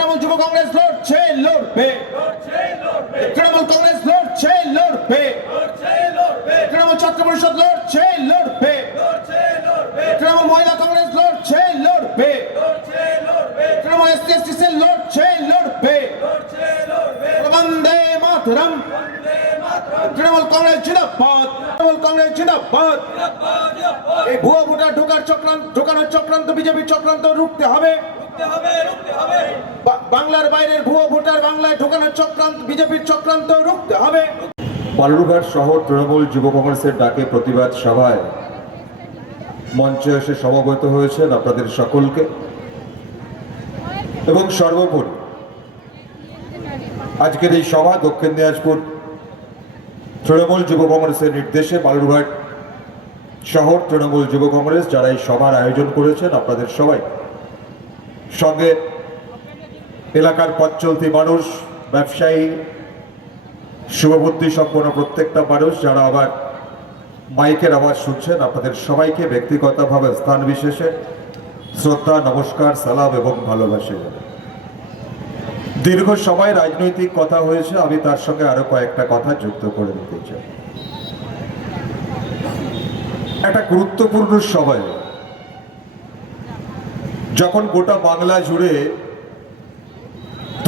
তৃণমূল যুব কংগ্রেস লড়বে, তৃণমূল কংগ্রেস লড়বে, তৃণমূল ছাত্র পরিষদ লড়বে, তৃণমূল মহিলা কংগ্রেস লড়বে, তৃণমূল এসসি সেল লড়বে, বন্দে মাতরম, তৃণমূল কংগ্রেস জিন্দাবাদ, তৃণমূল কংগ্রেস জিন্দাবাদ। এই ভুয়ো ভোটার ঢোকানোর চক্রান্ত বিজেপির চক্রান্ত রুখতে হবে। বাংলার বাইরের ভুয়ো ভোটার বাংলায় ঢোকানোর চক্রান্ত বিজেপির চক্রান্ত রুখতে হবে। বালুরঘাট শহর তৃণমূল যুব কংগ্রেসের ডাকে প্রতিবাদ সভায় মঞ্চে এসে সমবেত হয়েছেন আপনাদের সকলকে, এবং সর্বোপরি আজকের এই সভা দক্ষিণ দিনাজপুর তৃণমূল যুব কংগ্রেসের নির্দেশে বালুরঘাট শহর তৃণমূল যুব কংগ্রেস যারা এই সভার আয়োজন করেছেন আপনাদের সবাই সঙ্গে এলাকার পথ চলতি মানুষ, ব্যবসায়ী, শুভবুদ্ধি সম্পন্ন প্রত্যেকটা মানুষ যারা আবার মাইকের আওয়াজ শুনছেন আপনাদের সবাইকে ব্যক্তিগতভাবে স্থান বিশেষে শ্রদ্ধা, নমস্কার, সালাম এবং ভালোবাসে। দীর্ঘ সময় রাজনৈতিক কথা হয়েছে, আমি তার সঙ্গে আরো কয়েকটা কথা যুক্ত করে দিতে চাই। একটা গুরুত্বপূর্ণ সময় যখন গোটা বাংলা জুড়ে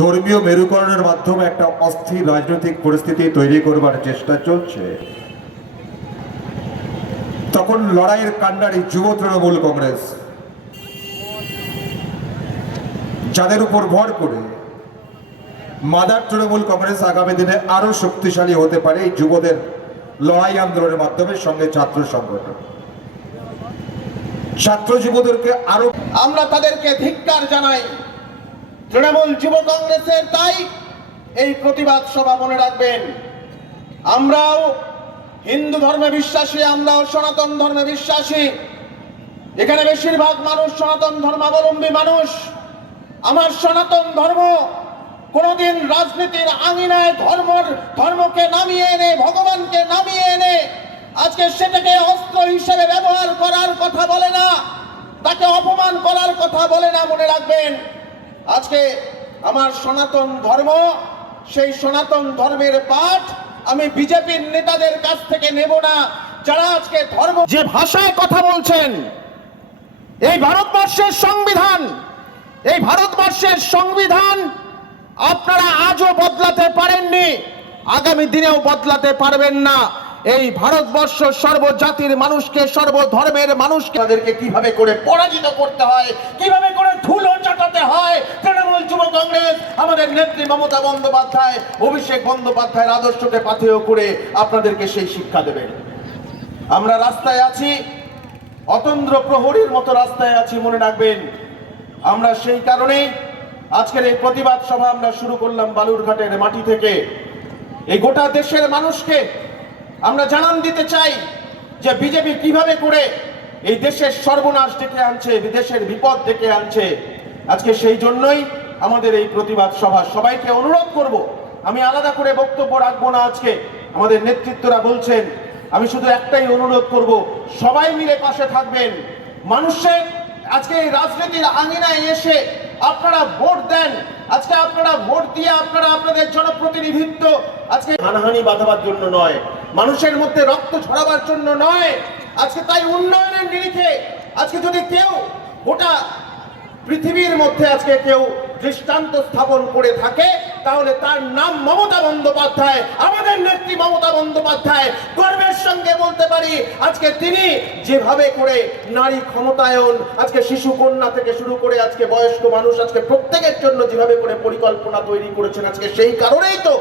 ধর্মীয় মেরুকরণের মাধ্যমে একটা অস্থির রাজনৈতিক পরিস্থিতি তৈরি করবার চেষ্টা চলছে, তখন লড়াইয়ের কাণ্ডারি যুব তৃণমূল কংগ্রেস যাদের উপর ভর করে মাদার তৃণমূল কংগ্রেস আগামী দিনে আরো শক্তিশালী হতে পারে এই যুবদের লড়াই আন্দোলনের মাধ্যমে, সঙ্গে ছাত্র সংগঠন ছাত্র যুবদেরকে আরো আমরা তাদেরকে ধিক্কার জানাই। তৃণমূল যুব কংগ্রেসের তাই এই প্রতিবাদ সভা মনে রাখবেন। আমরাও হিন্দু ধর্মে বিশ্বাসী, আমরাও সনাতন ধর্মে বিশ্বাসী। এখানে বেশিরভাগ মানুষ সনাতন ধর্মাবলম্বী মানুষ। আমার সনাতন ধর্ম কোনদিন রাজনীতির আঙিনায় ধর্মকে নামিয়ে এনে, ভগবানকে নামিয়ে এনে আজকে সেটাকে অস্ত্র হিসেবে ব্যবহার করার কথা বলে না, তাকে অপমান করার কথা বলে না। মনে রাখবেন, আজকে আমার সনাতন ধর্ম, সেই সনাতন ধর্মের পাঠ আমি বিজেপির নেতাদের কাছ থেকে নেব না, যারা আজকে ধর্ম যে ভাষায় কথা বলছেন। এই ভারতবর্ষের সংবিধান আপনারা আজও বদলাতে পারেননি, আগামী দিনেও বদলাতে পারবেন না। এই ভারতবর্ষ সর্বজাতির মানুষকে, সর্বধর্মের মানুষকে তাদেরকে কিভাবে করে পরাজিত করতে হয়, কিভাবে করে ধুলো চাটাতে হয়, তৃণমূল যুব কংগ্রেস আমাদের নেত্রী মমতা বন্দ্যোপাধ্যায়, অভিষেক বন্দ্যোপাধ্যায়ের আদর্শকে পাথেয় করে আপনাদেরকে সেই শিক্ষা দেবেন। আমরা রাস্তায় আছি, অতন্দ্র প্রহরীর মতো রাস্তায় আছি। মনে রাখবেন, আমরা সেই কারণেই আজকের এই প্রতিবাদ সভা আমরা শুরু করলাম বালুরঘাটের মাটি থেকে। এই গোটা দেশের মানুষকে আমরা জানান দিতে চাই যে বিজেপি কিভাবে করে এই দেশের সর্বনাশ ডেকে আনছে, বিদেশের বিপদ ডেকে আনছে। আজকে সেই জন্যই আমাদের এই প্রতিবাদ সভা। সবাইকে অনুরোধ করব, আমি আলাদা করে বক্তব্য রাখবো না। আজকে আমাদের নেতৃত্বরা বলছেন, আমি শুধু একটাই অনুরোধ করব, সবাই মিলে পাশে থাকবেন। মানুষের আজকে এই রাজনীতির আঙিনায় এসে আপনারা ভোট দেন। আজকে আপনারা ভোট দিয়ে আপনারা আপনাদের জনপ্রতিনিধিত্ব আজকে হানাহানি বাঁধাবার জন্য নয়, মানুষের মধ্যে রক্ত ছড়াবার জন্য নয়। আজকে তাই উন্নয়নের নিরিখে আজকে যদি কেউ গোটা পৃথিবীর মধ্যে আজকে কেউ দৃষ্টান্ত স্থাপন করে থাকে, তাহলে তার নাম মমতা বন্দ্যোপাধ্যায়। আমাদের নেত্রী মমতা বন্দ্যোপাধ্যায়, গর্বের সঙ্গে বলতে পারি আজকে তিনি যেভাবে করে নারী ক্ষমতায়ন, আজকে শিশু কন্যা থেকে শুরু করে আজকে বয়স্ক মানুষ, আজকে প্রত্যেকের জন্য যেভাবে করে পরিকল্পনা তৈরি করেছেন, আজকে সেই কারণেই তো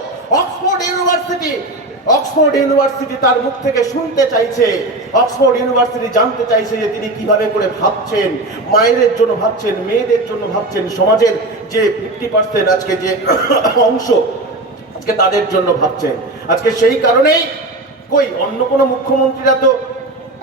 অক্সফোর্ড ইউনিভার্সিটি তার মুখ থেকে শুনতে চাইছে, অক্সফোর্ড ইউনিভার্সিটি জানতে চাইছে যে তিনি কিভাবে করে ভাবছেন, মায়েদের জন্য ভাবছেন, মেয়েদের জন্য ভাবছেন, সমাজের যে 50% আজকে যে অংশ আজকে তাদের জন্য ভাবছেন। আজকে সেই কারণেই অন্য কোনো মুখ্যমন্ত্রীরা তো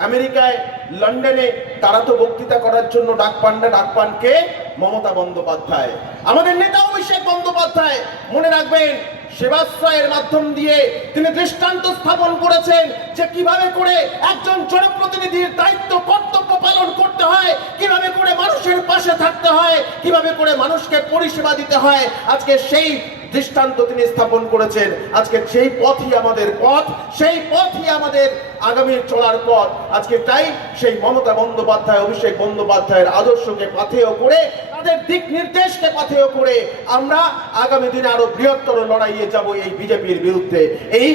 আমেরিকায়, লন্ডনে তারা তো বক্তৃতা করার জন্য ডাক পান না। ডাক পান কে? মমতা বন্দ্যোপাধ্যায়, আমাদের নেতা অভিষেক বন্দ্যোপাধ্যায়। মনে রাখবেন, সেবাশ্রয়ের মাধ্যম দিয়ে তিনি দৃষ্টান্ত স্থাপন করেছেন যে কিভাবে করে একজন জনপ্রতিনিধির দায়িত্ব কর্তব্য পালন করতে হয়, কিভাবে করে মানুষের পাশে থাকতে হয়, কিভাবে করে মানুষকে পরিষেবা দিতে হয়। আজকে সেই দৃষ্টান্ত তিনি স্থাপন করেছেন। আজকে সেই পথই আমাদের পথ, সেই পথই আমাদের আগামী চলার পথ। আজকে তাই সেই মমতা বন্দ্যোপাধ্যায়, অভিষেক বন্দ্যোপাধ্যায়ের আদর্শকে পাথেয় করে, তাদের দিক নির্দেশকে পাথেয় করে আমরা আগামী দিনে আরো বৃহত্তর লড়াইয়ে যাব এই বিজেপির বিরুদ্ধে, এই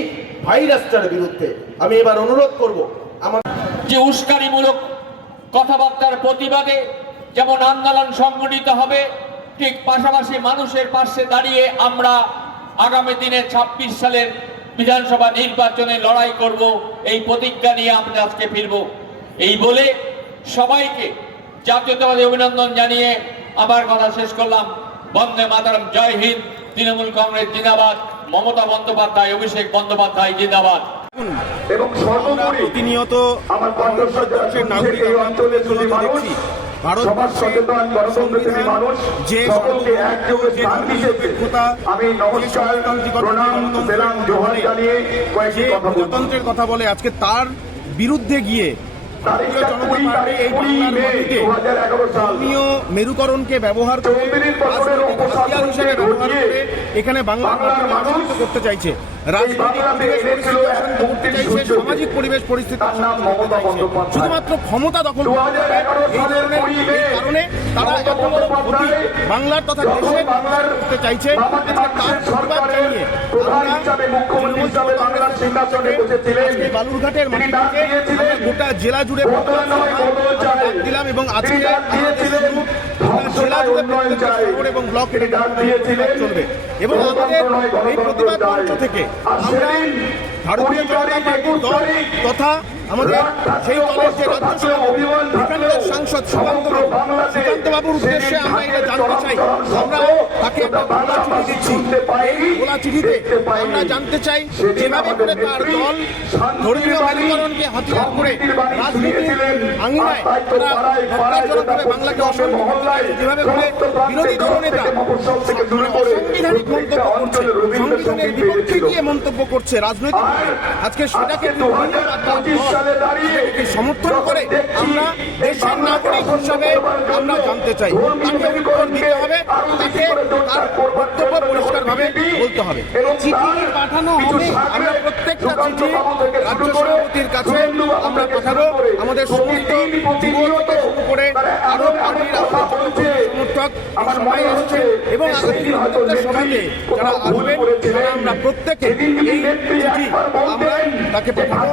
ভাইরাসটার বিরুদ্ধে। আমি এবার অনুরোধ করব যে উস্কানিমূলক কথাবার্তার প্রতিবাদে যেমন আন্দোলন সংগঠিত হবে, ঠিক পাশাপাশি মানুষের পাশে দাঁড়িয়ে আমরা আগামী দিনে ২৬ সালের বিধানসভা নির্বাচনে লড়াই করব, এই প্রতিজ্ঞা নিয়ে আমরা আজকে ফিরব। এই বলে সবাইকে জাতীয়তাবাদী অভিনন্দন জানিয়ে আমার কথা শেষ করলাম। বন্দে মাতরম, জয় হিন্দ। তৃণমূল কংগ্রেস জিন্দাবাদ, মমতা বন্দ্যোপাধ্যায়, অভিষেক বন্দ্যোপাধ্যায় জিন্দাবাদ। এবং সর্বোপরি প্রতিনিয়ত ভারতবর্ষের নাগরিক অঞ্চলে যদি মানুষ ভারত সচেতন গণতন্ত্রী মানুষ যে সকলকে একযোগে স্থান দিয়েছে, আমি নমস্কার প্রণাম সেলাম জোহার জানিয়ে কয়েকটি কথা বলবো। গণতন্ত্রের কথা বলে আজকে তার বিরুদ্ধে গিয়ে ভারতীয় জনতা পার্টি এই বাংলার মাটিতে ধর্মীয় মেরুকরণকে ব্যবহার করে রাজনৈতিক হাতিয়ার হিসেবে ব্যবহার করে এখানে বাংলার মাটিকে অশান্ত করতে চাইছে, রাজনৈতিক পরিবেশ পরিস্থিতি অশান্ত করতে চাইছে, সামাজিক পরিবেশ পরিস্থিতি অশান্ত করতে চাইছে, শুধুমাত্র ক্ষমতা দখল করতে হবে। এই ধরনের কারণে তারা এত বড় ক্ষতি বাংলার তথা দেশের করতে চাইছে। আজকে তার প্রতিবাদ জানিয়ে আমরা বালুরঘাটের মাটি থেকে গোটা জেলা জুড়ে দিলাম এবং আজকে জেলা জুড়ে শহর এবং ব্লক চলবে। এবং আমাদের এই প্রতিবাদ মঞ্চ থেকে আমরা ভারতীয় জনতা পার্টির দল তথা আমাদের সেই দলের যে রাজ্য সভাপতি এখানকার সাংসদ সুকান্ত বাবুর উদ্দেশ্যে আমরা এটা জানতে চাই। আমরা তাকে একটা খোলা চিঠি দিচ্ছি। এই খোলা চিঠিতে আমরা জানতে চাই যেভাবে করে তার দল ধর্মীয় মেরুকরণকে হাতিয়ার করে রাজনীতির আঙিনায় তারা হত্যাজনকভাবে বাংলাকে অশান্ত করতে চাইছে, যেভাবে করে বিরোধী দলনেতা অসাংবিধানিক মন্তব্য করছে, সংবিধানের বিপক্ষে গিয়ে মন্তব্য করছে রাজনৈতিক, আজকে সেটাকে সমর্থন করে আমরা দেশের নাগরিক হিসাবে আমরা জানতে চাই। তাকে উত্তর দিতে হবে, তাকে তার বক্তব্য পরিষ্কারভাবে বলতে হবে। চিঠি পাঠানো হবে, আমরা প্রত্যেকটা চিঠি রাজ্য সভাপতির কাছে আমরা পাঠাবো। আমাদের সমস্ত যুব থেকে শুরু করে আরো পার্টির সমর্থক সবাই আসছে এবং আগামী প্রত্যেকটা সভাতে যারা আসবেন তারা আমরা প্রত্যেকে এই চিঠি আমরা তাকে পাঠাবো।